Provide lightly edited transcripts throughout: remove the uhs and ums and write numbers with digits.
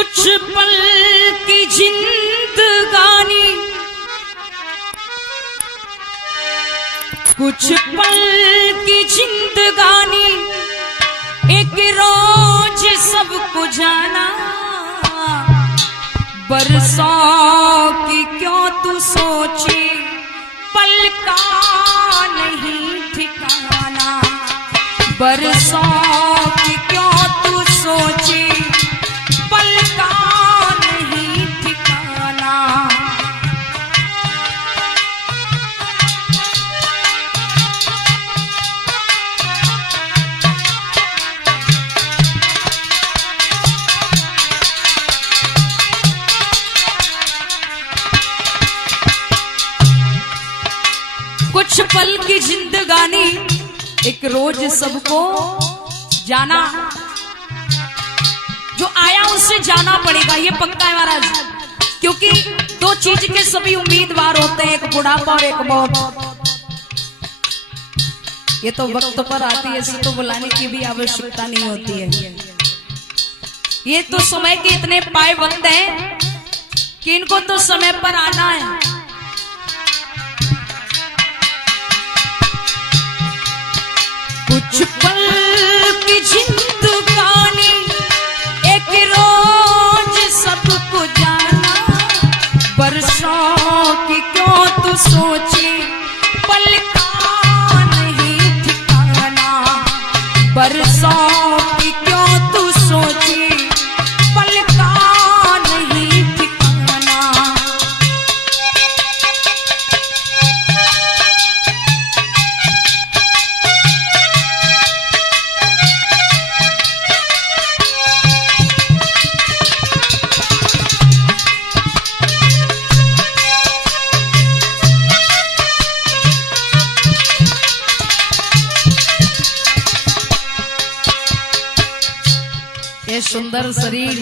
कुछ पल की जिंदगानी, कुछ पल की जिंदगानी, एक रोज सबको जाना। बरसों की क्यों तू सोची, पल का नहीं ठिकाना। बरसों की क्यों तू सोची, पल का नहीं ठिकाना। कुछ पल की जिंदगानी, एक रोज सबको जाना। जो आया उससे जाना पड़ेगा, ये पक्का है महाराज। क्योंकि दो चीज के सभी उम्मीदवार होते हैं, एक बुढ़ापा और एक मौत। ये तो वक्त पर आती है, इसे तो बुलाने की भी आवश्यकता नहीं होती है। ये तो समय के इतने पायबंद हैं कि इनको तो समय पर आना है। कुछ पल की जिंदगानी, एक रोज सबको जाना। बरसों की क्यों तू सोची, पल का नहीं ठिकाना। बरसों की क्यों तू सोची, पल का नहीं ठिकाना। ये सुंदर शरीर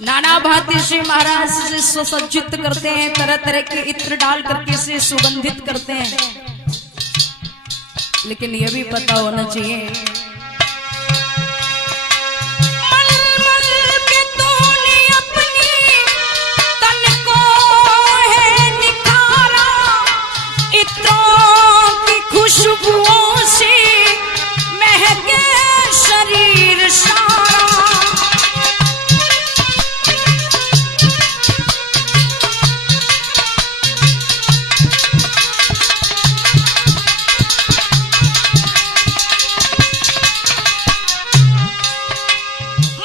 नाना भांति से महाराज से सुसज्जित करते हैं, तरह तरह के इत्र डाल करके इसे सुगंधित करते हैं। लेकिन यह भी पता होना चाहिए, खुशबुओं से महके शरीर सारा।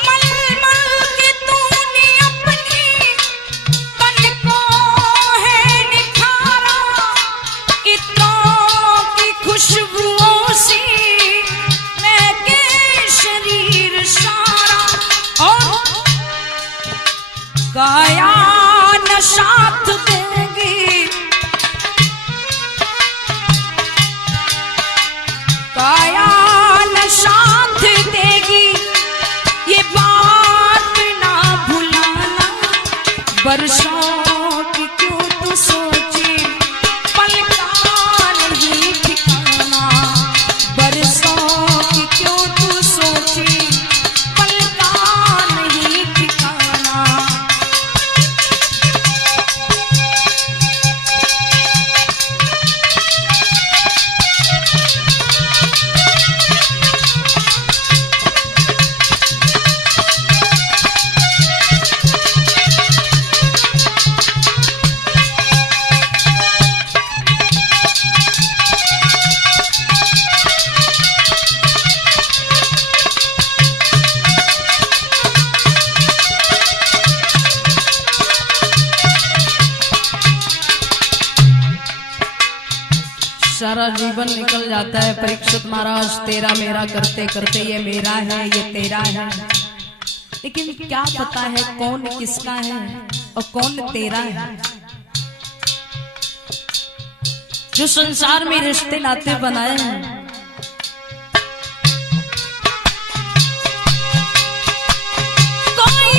मलमल के तूने अपनी पलकों है निखारा। इत्रों की खुशबुओं से शरीर सारा। और काया न साथ देगी, काया न साथ देगी, ये बात ना भुलाना। बरसों की क्यों तू सोची, पल का नहीं ठिकाना। बरसों की क्यों तू सोची, पल का नहीं ठिकाना। सारा जीवन निकल जाता है परीक्षित महाराज तेरा मेरा करते करते। ये मेरा है, ये तेरा है, लेकिन क्या पता है कौन किसका है और कौन तेरा है। जो संसार में रिश्ते नाते बनाए हैं, कोई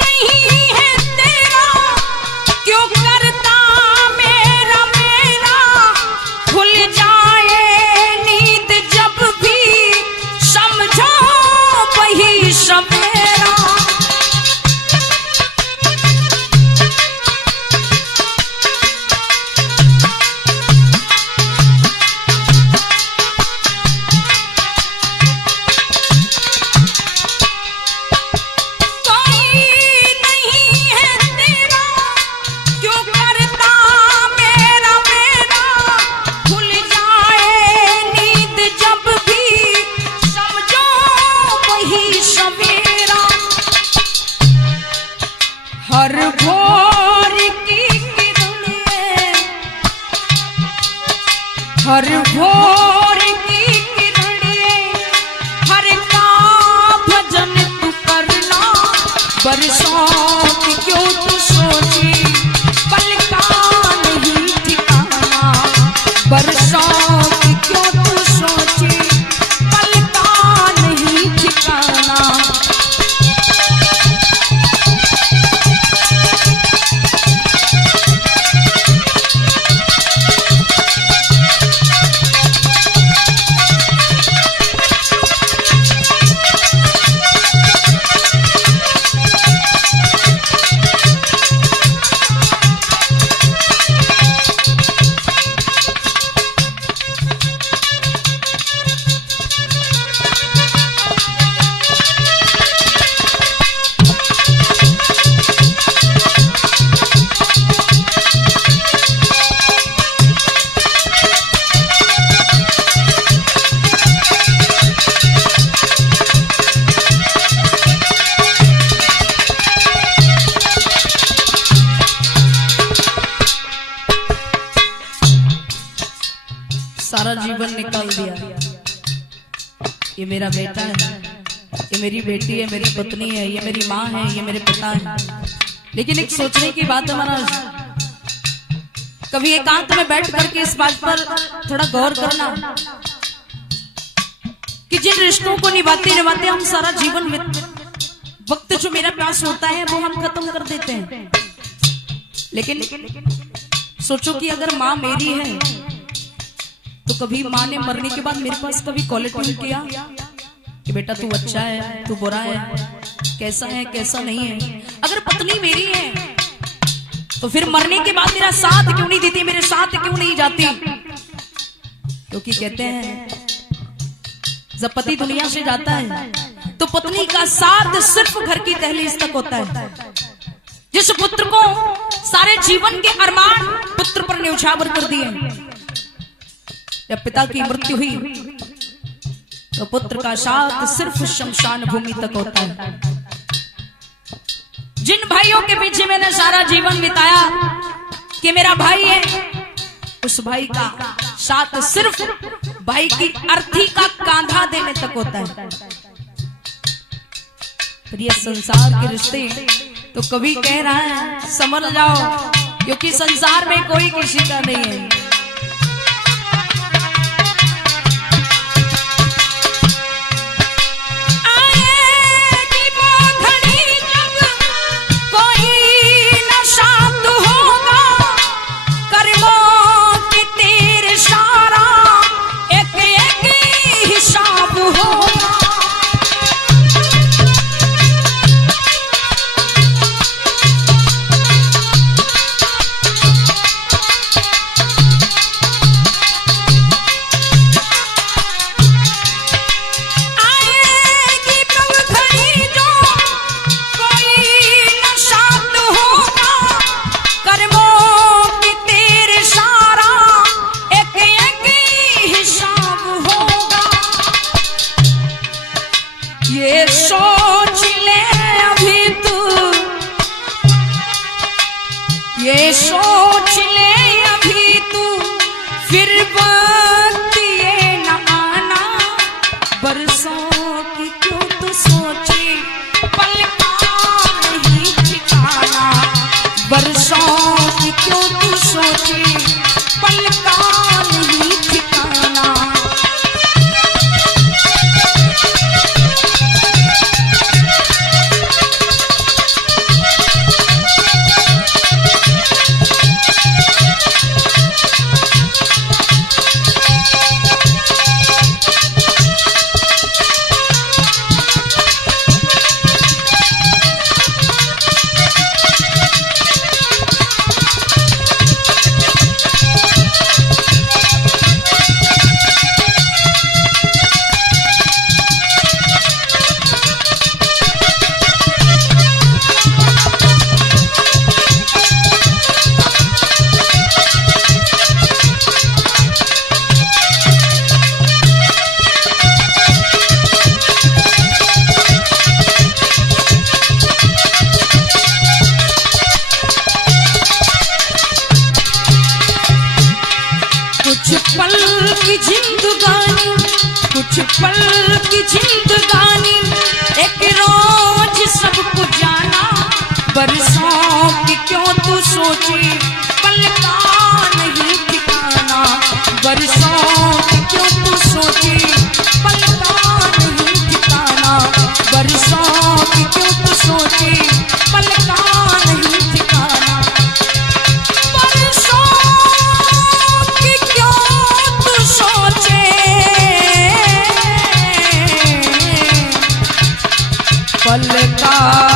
नहीं है तेरा, क्यों करता मेरा मेरा। खुल जाए नींद जब भी, समझो वही सवेरा। ये मेरा बेटा है, ये मेरी बेटी है, मेरी पत्नी है, ये मेरी माँ है, ये मेरे पिता है। लेकिन एक सोचने की बात है महाराज, कभी एकांत में बैठ करके इस बात पर थोड़ा गौर करना कि जिन रिश्तों को निभाते निभाते हम सारा जीवन वक्त जो मेरा प्यास होता है वो हम खत्म कर देते हैं। लेकिन सोचो कि अगर माँ मेरी है तो कभी माँ ने मरने के बाद मेरे पास कभी कॉल नहीं किया कि बेटा तू अच्छा है, तू बुरा है, कैसा है कैसा नहीं है। अगर पत्नी मेरी है तो फिर मरने के बाद मेरा साथ क्यों नहीं देती, मेरे साथ क्यों नहीं जाती? क्योंकि कहते हैं जब पति दुनिया से जाता है तो पत्नी का साथ सिर्फ घर की दहलीज तक होता है। जिस पुत्र को सारे जीवन के अरमान पुत्र पर न्यौछावर कर दिए, जब पिता की मृत्यु हुई तो पुत्र का साथ सिर्फ शमशान भूमि तक होता है। जिन भाइयों के पीछे मैंने सारा जीवन बिताया कि मेरा भाई है, उस भाई का साथ सिर्फ भाई की अर्थी का कांधा देने तक होता है। पर ये संसार के रिश्ते तो कभी कह रहा है समझ जाओ, क्योंकि संसार में कोई किसी का नहीं है। ये सोच ले अभी तू, ये सोच ले अभी तू, फिर वक्त ये न आना। बरसों की क्यों तू सोची, पल का नहीं ठिकाना। बरसों की क्यों तू सोची, पल का नहीं ठिकाना। पल की जिंदगानी, कुछ पल की जिंदगानी, एक रोज सबको जाना। बरसों की क्यों तू सोची, पल का नहीं ठिकाना। बरसों की क्यों तू सोची, पल का नहीं ठिकाना। बरसों की क्यों तू सोची, पल का नहीं ठिकाना। पल का